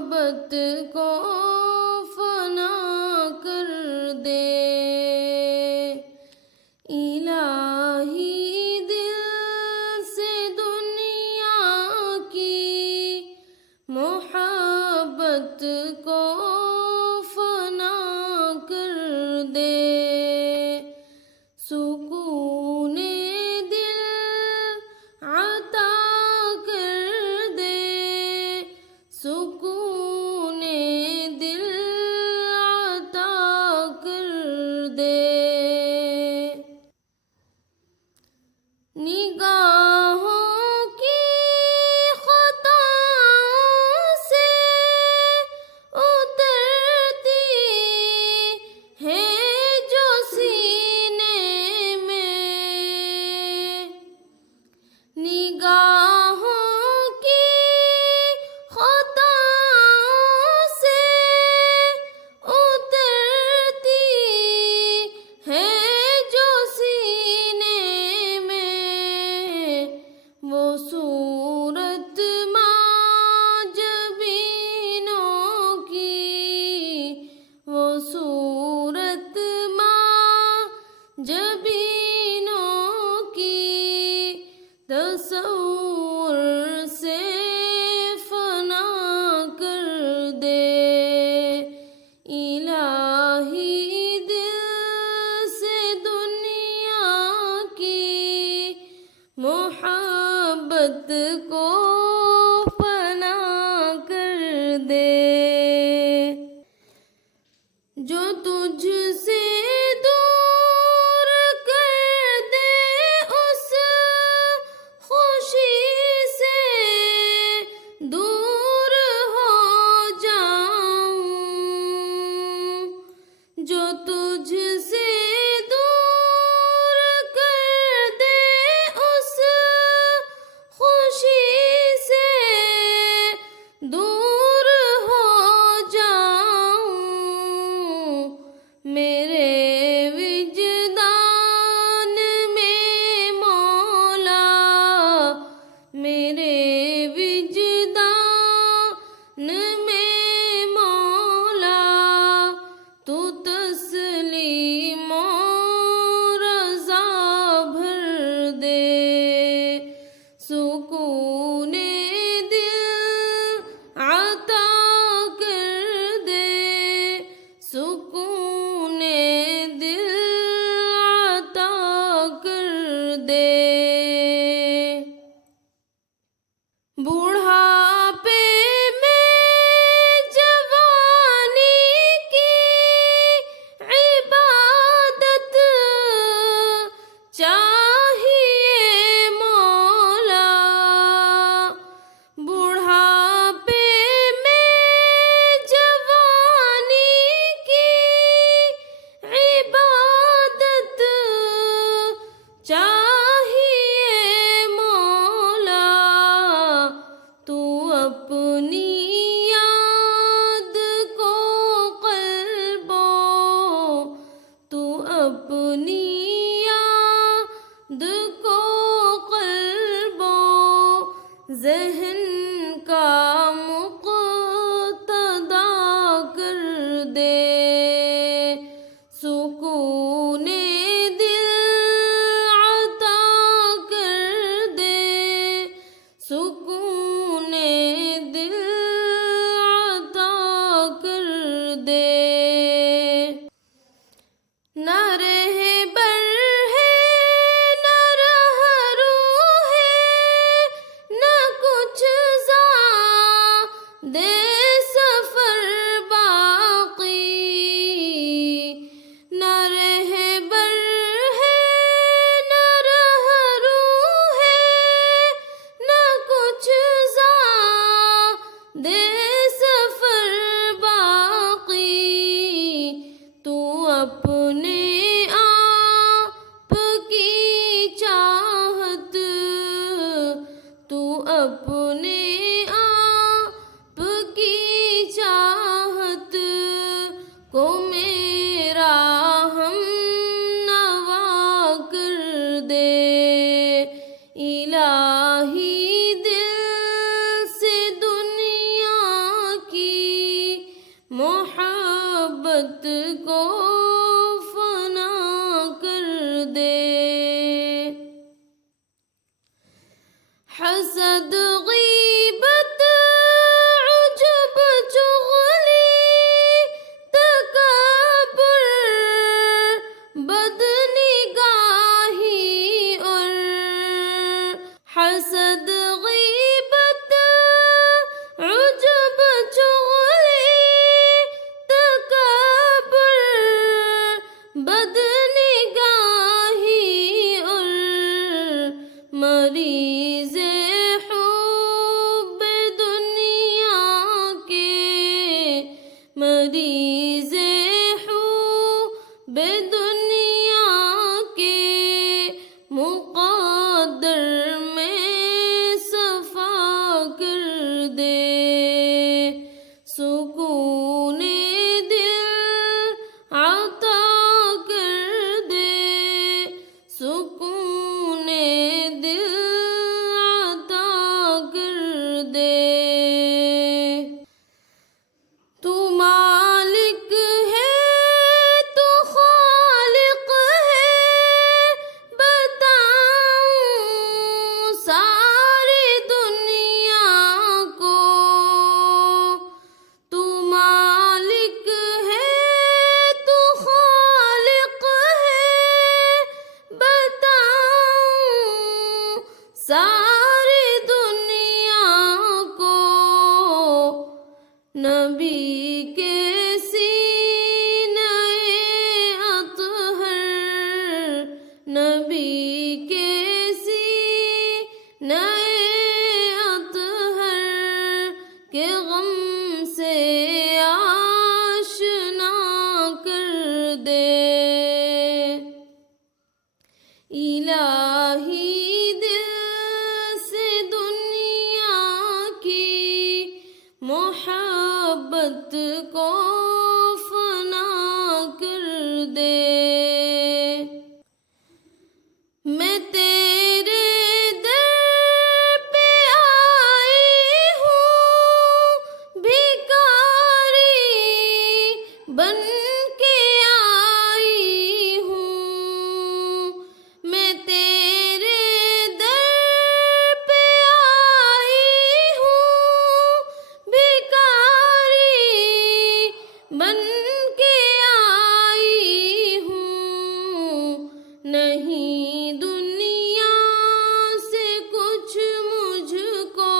محبت کو فنا کر دے۔ الہی دل سے دنیا کی محبت کو فنا کر دے۔ سکون دل عطا کر دے، سکون دل عطا کر دے۔ نگاہوں کی خطاؤں سے اترتی ہے جو سینے میں، نگاہوں کی خطاؤں محبت کو فنا کر دے حسد غیبت عجب چغلی تکبر بدنگاہی اور حسد غیبت عجب چغلی تکبر بدنگاہی اور مریض حب دنیا کے مریض حب دنیا کے مقدر میں صفا کر دے سکون دل عطا کر دے سکون دل عطا کر دے تو مالک ہے تو خالق ہے بتاؤں ساری دنیا کو تو مالک ہے تو خالق ہے بتاؤں ساری دنیا کو نبی کے سینہ اطہر نبی کے سینہ اطہر کے غم سے آشنا کر دے الہی دل سے دنیا کی محبت کو فنا کر دے میں تیرے در پہ آئی ہوں بھکاری بن کے آئی ہوں میں تیرے در پہ آئی ہوں بھکاری بن کے آئی ہوں نہیں دنیا سے کچھ مجھ کو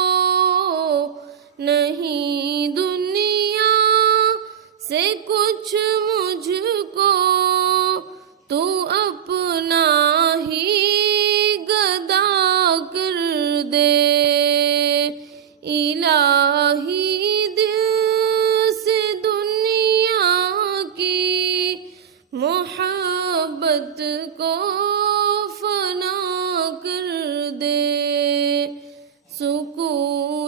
نہیں دنیا سے کچھ مجھ کو تو اپنا ہی گدا کر دے الہی دل سے دنیا کی محبت کو فنا کر دے سکون